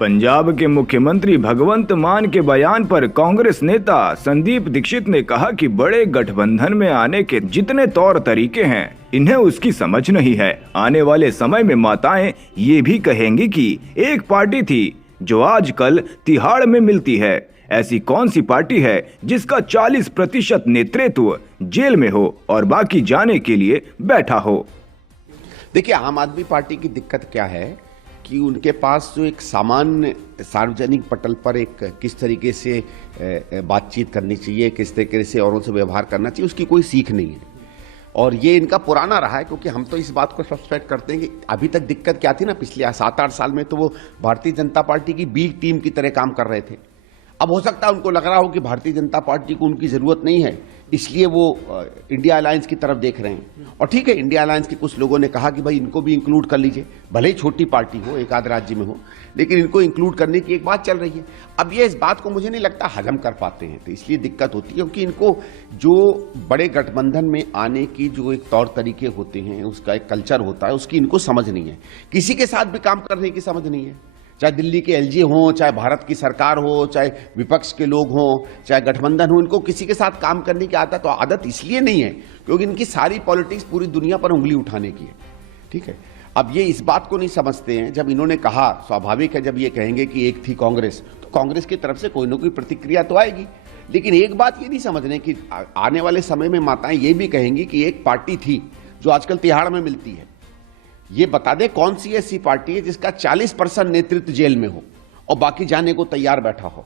पंजाब के मुख्यमंत्री भगवंत मान के बयान पर कांग्रेस नेता संदीप दीक्षित ने कहा कि बड़े गठबंधन में आने के जितने तौर तरीके हैं इन्हें उसकी समझ नहीं है। आने वाले समय में माताएं ये भी कहेंगी कि एक पार्टी थी जो आजकल तिहाड़ में मिलती है। ऐसी कौन सी पार्टी है जिसका 40% नेतृत्व जेल में हो और बाकी जाने के लिए बैठा हो। देखिए, आम आदमी पार्टी की दिक्कत क्या है कि उनके पास जो एक सामान्य सार्वजनिक पटल पर एक किस तरीके से बातचीत करनी चाहिए, किस तरीके से औरों से व्यवहार करना चाहिए, उसकी कोई सीख नहीं है। और ये इनका पुराना रहा है, क्योंकि हम तो इस बात को सस्पेक्ट करते हैं कि अभी तक दिक्कत क्या थी ना, पिछले 7-8 साल में तो वो भारतीय जनता पार्टी की बी टीम की तरह काम कर रहे थे। अब हो सकता है उनको लग रहा हो कि भारतीय जनता पार्टी को उनकी ज़रूरत नहीं है, इसलिए वो इंडिया अलायंस की तरफ देख रहे हैं। और ठीक है, इंडिया अलायंस के कुछ लोगों ने कहा कि भाई इनको भी इंक्लूड कर लीजिए, भले ही छोटी पार्टी हो, एक आध राज्य में हो, लेकिन इनको इंक्लूड करने की एक बात चल रही है। अब ये इस बात को मुझे नहीं लगता हजम कर पाते हैं, तो इसलिए दिक्कत होती है, क्योंकि इनको जो बड़े गठबंधन में आने की जो एक तौर तरीके होते हैं, उसका एक कल्चर होता है, उसकी इनको समझ नहीं है। किसी के साथ भी काम करने की समझ नहीं है, चाहे दिल्ली के एलजी हो, चाहे भारत की सरकार हो, चाहे विपक्ष के लोग हों, चाहे गठबंधन हो, इनको किसी के साथ काम करने की आदत, तो आदत इसलिए नहीं है क्योंकि इनकी सारी पॉलिटिक्स पूरी दुनिया पर उंगली उठाने की है। ठीक है, अब ये इस बात को नहीं समझते हैं। जब इन्होंने कहा, स्वाभाविक है जब ये कहेंगे कि एक थी कांग्रेस, तो कांग्रेस की तरफ से कोई ना कोई प्रतिक्रिया तो आएगी। लेकिन एक बात ये नहीं समझ रहे कि आने वाले समय में माताएं ये भी कहेंगी कि एक पार्टी थी जो आजकल तिहाड़ में मिलती है। ये बता दे कौन सी ऐसी पार्टी है जिसका 40% नेतृत्व जेल में हो और बाकी जाने को तैयार बैठा हो।